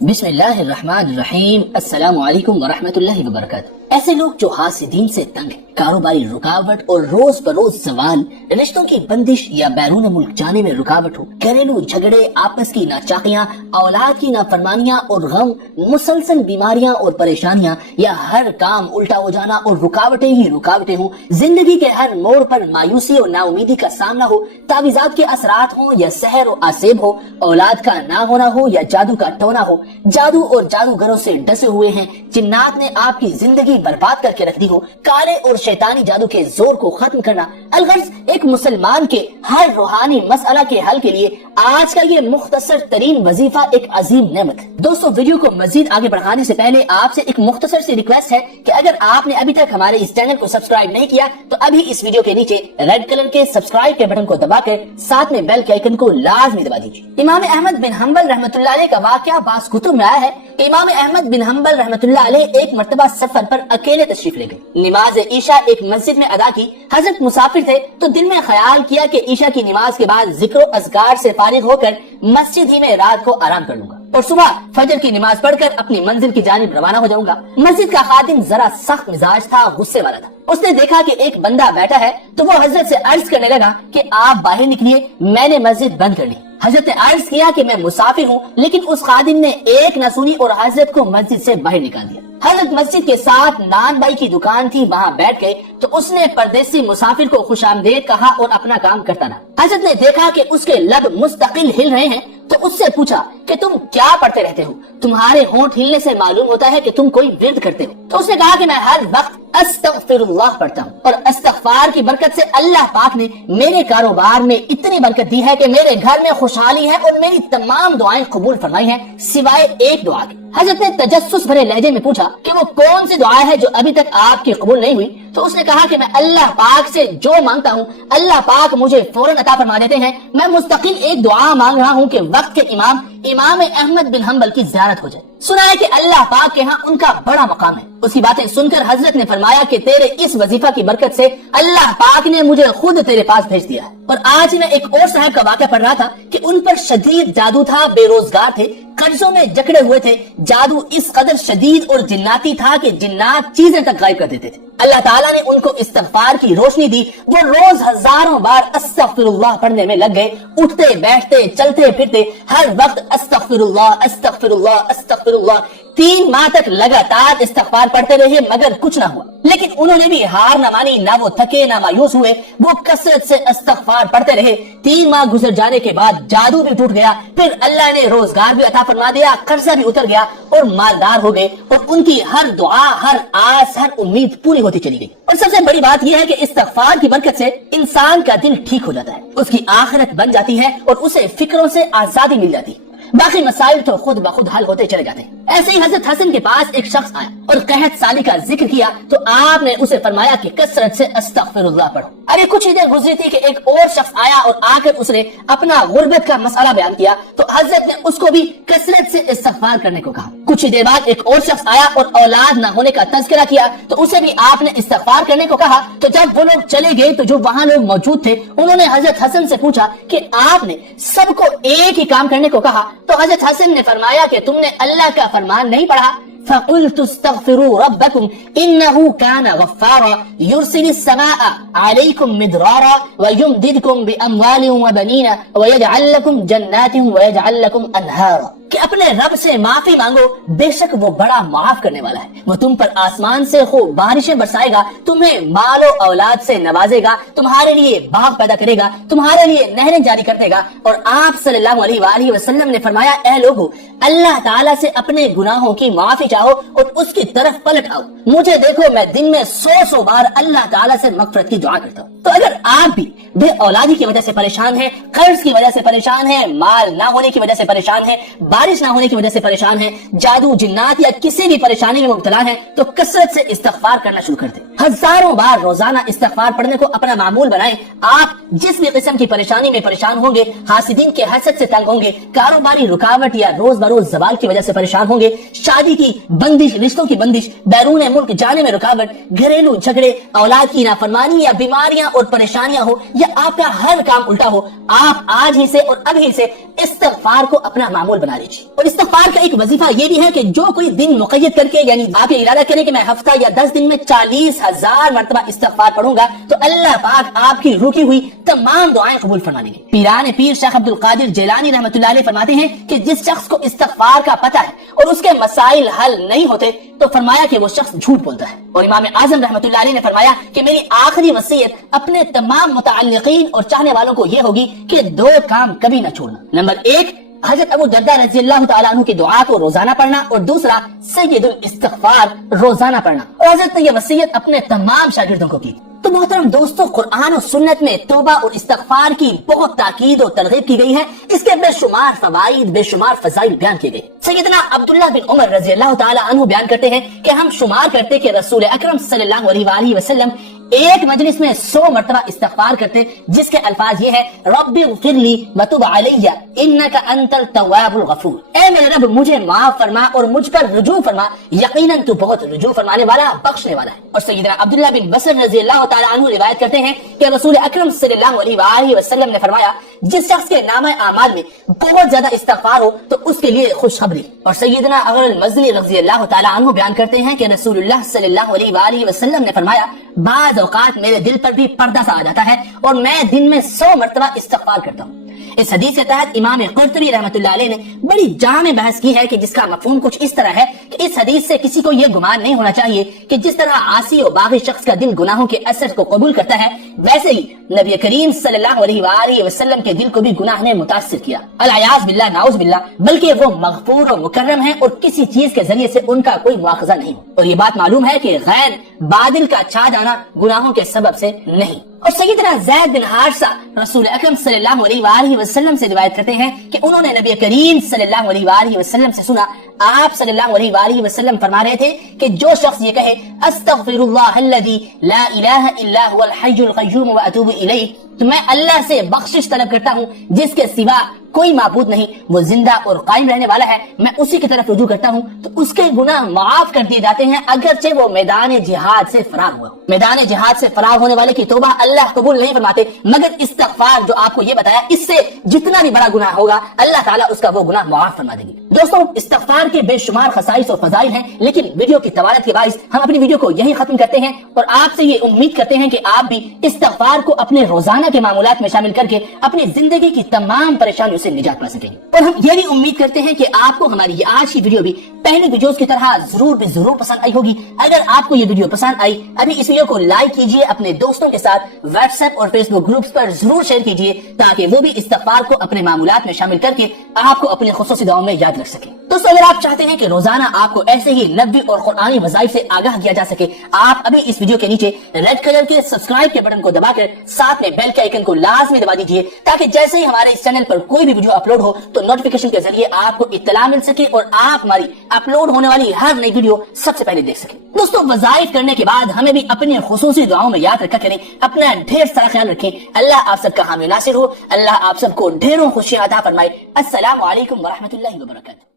بسم اللہ الرحمن الرحیم، السلام علیکم ورحمۃ اللہ وبرکاتہ۔ ایسے لوگ جو حاسدین سے تنگ، کاروباری رکاوٹ اور روز بروز زوال، رشتوں کی بندش یا بیرون ملک جانے میں رکاوٹ ہو، گھریلو جھگڑے، آپس کی ناچاقیاں، اولاد کی نافرمانیاں اور غم، مسلسل بیماریاں اور پریشانیاں، یا ہر کام الٹا ہو جانا اور رکاوٹیں ہی رکاوٹیں ہوں، زندگی کے ہر موڑ پر مایوسی اور نا امیدی کا سامنا ہو، تعویذات کے اثرات ہوں یا سحر و آسیب ہو، اولاد کا نہ ہونا ہو یا جادو کا ٹونا ہو، جادو اور جادوگروں سے ڈسے ہوئے ہیں، جنات نے آپ کی زندگی برباد کر کے رکھ دی ہو، کالے اور شیطانی جادو کے زور کو ختم کرنا، الغرض ایک مسلمان کے ہر روحانی مسئلہ کے حل کے لیے آج کا یہ مختصر ترین وظیفہ ایک عظیم نعمت ہے۔ دوستو، ویڈیو کو مزید آگے بڑھانے سے پہلے آپ سے ایک مختصر سی ریکویسٹ ہے کہ اگر آپ نے ابھی تک ہمارے اس چینل کو سبسکرائب نہیں کیا تو ابھی اس ویڈیو کے نیچے ریڈ کلر کے سبسکرائب کے بٹن کو دبا کر ساتھ میں بیل کے آئیکن کو لازمی دبا دیجیے۔ امام احمد بن حنبل رحمۃ اللہ علیہ کا واقعہ بعض کتب میں آیا ہے۔ امام احمد بن حنبل رحمۃ اللہ علیہ ایک مرتبہ سفر پر اکیلے تشریف لے گئے۔ نماز عشاء ایک مسجد میں ادا کی۔ حضرت مسافر تھے تو دل میں خیال کیا کہ عشاء کی نماز کے بعد ذکر و اذکار سے فارغ ہو کر مسجد ہی میں رات کو آرام کر لوں گا اور صبح فجر کی نماز پڑھ کر اپنی منزل کی جانب روانہ ہو جاؤں گا۔ مسجد کا خادم ذرا سخت مزاج تھا، غصے والا تھا۔ اس نے دیکھا کہ ایک بندہ بیٹھا ہے تو وہ حضرت سے عرض کرنے لگا کہ آپ باہر نکلیے، میں نے مسجد بند کر لی۔ حضرت نے عرض کیا کہ میں مسافر ہوں، لیکن اس خادم نے ایک نہ سنی اور حضرت کو مسجد سے باہر نکال دیا۔ حضرت مسجد کے ساتھ نان بائی کی دکان تھی، وہاں بیٹھ گئے تو اس نے پردیسی مسافر کو خوش آمدید کہا اور اپنا کام کرتا رہا۔ حضرت نے دیکھا کہ اس کے لب مستقل ہل رہے ہیں تو اس سے پوچھا کہ تم کیا پڑھتے رہتے ہو؟ تمہارے ہونٹ ہلنے سے معلوم ہوتا ہے کہ تم کوئی ورد کرتے ہو۔ تو اس نے کہا کہ میں ہر وقت استغفر اللہ پڑھتا ہوں، اور استغفار کی برکت سے اللہ پاک نے میرے کاروبار میں اتنی برکت دی ہے کہ میرے گھر میں خوشحالی ہے اور میری تمام دعائیں قبول فرمائی ہیں سوائے ایک دعا کے۔ حضرت نے تجسس بھرے لہجے میں پوچھا کہ وہ کون سی دعا ہے جو ابھی تک آپ کی قبول نہیں ہوئی؟ تو اس نے کہا کہ میں اللہ پاک سے جو مانگتا ہوں اللہ پاک مجھے فوراً عطا فرما دیتے ہیں۔ میں مستقل ایک دعا مانگ رہا ہوں کہ وقت کے امام احمد بن حنبل کی زیارت ہو جائے۔ سنا ہے کہ اللہ پاک کے ہاں ان کا بڑا مقام ہے۔ اس کی باتیں سن کر حضرت نے فرمایا کہ تیرے اس وظیفہ کی برکت سے اللہ پاک نے مجھے خود تیرے پاس بھیج دیا ہے۔ اور آج میں ایک اور صاحب کا واقعہ پڑھ رہا تھا کہ ان پر شدید جادو تھا، بے روزگار تھے، قرضوں میں جکڑے ہوئے تھے۔ جادو اس قدر شدید اور جناتی تھا کہ جنات چیزیں تک غائب کر دیتے تھے۔ اللہ تعالیٰ نے ان کو استغفار کی روشنی دی، وہ روز ہزاروں بار استغفر اللہ پڑھنے میں لگ گئے، اٹھتے بیٹھتے چلتے پھرتے ہر وقت استغفر اللہ استغفر اللہ استغفر اللہ۔ 3 ماہ تک لگاتار استغفار پڑھتے رہے مگر کچھ نہ ہوا، لیکن انہوں نے بھی ہار نہ مانی، نہ وہ تھکے نہ مایوس ہوئے، وہ کثرت سے استغفار پڑھتے رہے۔ 3 ماہ گزر جانے کے بعد جادو بھی ٹوٹ گیا، پھر اللہ نے روزگار بھی عطا فرما دیا، قرضہ بھی اتر گیا اور مالدار ہو گئے، اور ان کی ہر دعا، ہر آس، ہر امید پوری ہوتی چلی گئی۔ اور سب سے بڑی بات یہ ہے کہ استغفار کی برکت سے انسان کا دل ٹھیک ہو جاتا ہے، اس کی آخرت بن جاتی ہے اور اسے فکروں سے آزادی مل جاتی ہے، باقی مسائل تو خود بخود حل ہوتے چلے جاتے ہیں۔ ایسے ہی حضرت حسن کے پاس ایک شخص آیا اور قحط سالی کا ذکر کیا تو آپ نے اسے فرمایا کہ کثرت سے استغفر اللہ پڑھو۔ ارے کچھ ہی دیر گزری تھی کہ ایک اور شخص آیا اور آ کر اس نے اپنا غربت کا مسئلہ بیان کیا تو حضرت نے اس کو بھی کثرت سے استغفار کرنے کو کہا۔ کچھ ہی دیر بعد ایک اور شخص آیا اور اولاد نہ ہونے کا تذکرہ کیا تو اسے بھی آپ نے استغفار کرنے کو کہا۔ تو جب وہ لوگ چلے گئے تو جو وہاں لوگ موجود تھے انہوں نے حضرت حسن سے پوچھا کہ آپ نے سب کو ایک ہی کام کرنے کو کہا؟ تو حضرت حسن نے فرمایا کہ تم نے اللہ کا فرمان نہیں پڑھا؟ فَقُلْتُ اسْتَغْفِرُوا رَبَّكُمْ إِنَّهُ كَانَ غَفَّارًا يُرْسِلِ السَّمَاءَ عَلَيْكُمْ مِدْرَارًا وَيُمْدِدْكُمْ بِأَمْوَالٍ وَبَنِينَ وَيَجْعَلْ لَكُمْ جَنَّاتٍ وَيَجْعَلْ لَكُمْ أَنْهَارًا، کہ اپنے رب سے معافی مانگو، بے شک وہ بڑا معاف کرنے والا ہے، وہ تم پر آسمان سے خوب بارشیں برسائے گا، تمہیں مال و اولاد سے نوازے گا، تمہارے لیے باغ پیدا کرے گا، تمہارے لیے نہریں جاری کر دے گا۔ اور آپ صلی اللہ علیہ وآلہ وسلم نے فرمایا، اے لوگو، اللہ تعالیٰ سے اپنے گناہوں کی معافی چاہو اور اس کی طرف پلٹ آؤ، مجھے دیکھو میں دن میں 100 بار اللہ تعالیٰ سے مغفرت کی دعا کرتا ہوں۔ تو اگر آپ بھی بے اولادی کی وجہ سے پریشان ہیں، قرض کی وجہ سے پریشان ہیں، مال نہ ہونے کی وجہ سے پریشان ہیں، بارش نہ ہونے کی وجہ سے پریشان ہیں، جادو جنات یا کسی بھی پریشانی میں مبتلا ہیں، تو کثرت سے استغفار کرنا شروع کر دیں۔ ہزاروں بار روزانہ استغفار پڑھنے کو اپنا معمول بنائیں۔ آپ جس بھی قسم کی پریشانی میں پریشان ہوں گے، حاسدین کے حسد سے تنگ ہوں گے، کاروباری رکاوٹ یا روز بروز زوال کی وجہ سے پریشان ہوں گے، شادی کی بندش، رشتوں کی بندش، بیرون ملک جانے میں رکاوٹ، گھریلو جھگڑے، اولاد کی نافرمانی یا بیماریاں اور پریشانیاں ہو، یا آپ کا ہر کام الٹا ہو، آپ آج ہی سے اور ابھی سے استغفار کو اپنا معمول بنا لیجیے۔ اور استغفار کا ایک وظیفہ یہ بھی ہے کہ جو کوئی دن مقید کر کے، یعنی آپ یہ ارادہ کریں کہ میں ہفتہ یا 10 دن میں 40,000 مرتبہ استغفار پڑھوں گا، تو اللہ پاک آپ کی رکی ہوئی تمام دعائیں قبول فرما لیں گے۔ پیران پیر شیخ عبد القادر جیلانی رحمۃ اللہ علیہ فرماتے ہیں کہ جس شخص کو استغفار کا پتہ ہے اور اس کے مسائل حل نہیں ہوتے تو فرمایا کہ وہ شخص جھوٹ بولتا ہے۔ اور امام اعظم رحمۃ اللہ علیہ نے فرمایا کہ میری آخری وصیت اپنے تمام متعلقین اور چاہنے والوں کو یہ ہوگی کہ 2 کام کبھی نہ چھوڑنا۔ نمبر 1، حضرت ابو درداء رضی اللہ تعالیٰ عنہ کی دعا کو روزانہ پڑھنا، اور دوسرا سید الاستغفار روزانہ پڑھنا۔ اور حضرت نے یہ وصیت اپنے تمام شاگردوں کو کی۔ تو محترم دوستو، قرآن و سنت میں توبہ اور استغفار کی بہت تاکید اور ترغیب کی گئی ہے، اس کے بے شمار فوائد، بے شمار فضائل بیان کیے گئے۔ سیدنا عبداللہ بن عمر رضی اللہ تعالی عنہ بیان کرتے ہیں کہ ہم شمار کرتے کہ رسول اکرم صلی اللہ علیہ وآلہ وسلم ایک مجلس میں 100 مرتبہ استغفار کرتے، جس کے الفاظ یہ ہے، رب اغفر لی وتب علی انک انت التواب الغفور، اے میرے رب مجھے معاف فرما اور مجھ پر رجوع فرما، یقیناً تو بہت رجوع فرمانے والا، بخشنے والا ہے۔ اور سیدنا عبداللہ بن بصر رضی اللہ تعالی عنہ روایت کرتے ہیں کہ رسول اکرم صلی اللہ علیہ وآلہ وسلم نے فرمایا، جس شخص کے نامہ اعمال میں بہت زیادہ استغفار ہو تو اس کے لیے خوشخبری۔ اور سیدنا اغر المزنی رضی اللہ تعالی عنہ بیان کرتے ہیں کہ رسول اللہ صلی اللہ علیہ وآلہ وسلم نے فرمایا، بعض اوقات میرے دل پر بھی پردہ سا آ جاتا ہے اور میں دن میں 100 مرتبہ استغفار کرتا ہوں۔ اس حدیث کے تحت امام قرطبی رحمۃ اللہ علیہ نے بڑی جامع بحث کی ہے کہ جس کا مفہوم کچھ اس طرح ہے کہ اس حدیث سے کسی کو یہ گمان نہیں ہونا چاہیے کہ جس طرح عاصی و باغی شخص کا دل گناہوں کے اثر کو قبول کرتا ہے، ویسے ہی نبی کریم صلی اللہ علیہ وآلہ وسلم کے دل کو بھی گناہ نے متاثر کیا، العیاذ باللہ، نعوذ باللہ، بلکہ وہ مغفور و مکرم ہیں اور کسی چیز کے ذریعے سے ان کا کوئی مواخذہ نہیں۔ اور یہ بات معلوم ہے کہ غیر بادل کا چھا جانا گناہوں کے سبب سے نہیں۔ اور سیدنا زید بن حارثہ رسول اکرم صلی اللہ علیہ وآلہ وسلم سے روایت کرتے ہیں کہ انہوں نے نبی کریم صلی اللہ علیہ وآلہ وسلم سے سنا، آپ صلی اللہ علیہ وآلہ وسلم فرما رہے تھے کہ جو شخص یہ کہے استغفر اللہ الذی لا الہ الا هو الحی القیوم واتوب الیہ، تو میں اللہ سے بخشش طلب کرتا ہوں جس کے سوا کوئی معبود نہیں، وہ زندہ اور قائم رہنے والا ہے، میں اسی کی طرف رجوع کرتا ہوں، تو اس کے گناہ معاف کر دیے جاتے ہیں اگرچہ وہ میدان جہاد سے فرار ہوا۔ میدان جہاد سے فرار ہونے والے کی توبہ اللہ قبول نہیں فرماتے، مگر استغفار جو آپ کو یہ بتایا، اس سے جتنا بھی بڑا گناہ ہوگا اللہ تعالیٰ اس کا وہ گناہ معاف فرما دیں گے۔ دوستوں، استغفار کے بے شمار خصائص اور فضائل ہیں، لیکن ویڈیو کی طوالت کے باعث ہم اپنی ویڈیو کو یہی ختم کرتے ہیں اور آپ سے یہ امید کرتے ہیں کہ آپ بھی استغفار کو اپنے روزانہ کے معمولات میں شامل کر کے اپنی زندگی کی تمام پریشانیوں سے نجات پا سکیں گے۔ اور ہم یہ بھی امید کرتے ہیں کہ آپ کو ہماری یہ آج کی ویڈیو بھی پہلی ویڈیوز کی طرح ضرور پسند آئی ہوگی۔ اگر آپ کو یہ ویڈیو پسند آئی، ابھی اس ویڈیو کو لائک کیجئے، اپنے دوستوں کے ساتھ واٹس ایپ اور فیس بک گروپس پر ضرور شیئر کیجئے تاکہ وہ بھی استغفار کو اپنے معمولات میں شامل کر کے آپ کو اپنی خصوصی دعاؤں میں یاد رکھ سکیں۔ دوستو، اگر آپ چاہتے ہیں کہ روزانہ آپ کو ایسے ہی نبوی اور قرآنی وظائف سے آگاہ کیا جا سکے، آپ ابھی اس ویڈیو کے نیچے ریڈ کلر کے سبسکرائب کے بٹن کو دبا کر ساتھ میں بیل کے آئیکن کو لازمی دبا دیجئے تاکہ جیسے ہی ہمارے اس چینل پر کوئی بھی ویڈیو اپلوڈ ہو تو نوٹیفیکیشن کے ذریعے آپ کو اطلاع مل سکے اور آپ ہماری اپلوڈ ہونے والی ہر نئی ویڈیو سب سے پہلے دیکھ سکیں۔ دوستو، وظائف کرنے کے بعد ہمیں بھی اپنی خصوصی دعاؤں میں یاد رکھا کریں، اپنا ڈھیر سارا خیال رکھیں۔ اللہ آپ سب کا حامی ناصر ہو، اللہ آپ سب کو ڈھیروں خوشیاں عطا فرمائے۔ السلام علیکم ورحمۃ اللہ وبرکاتہ۔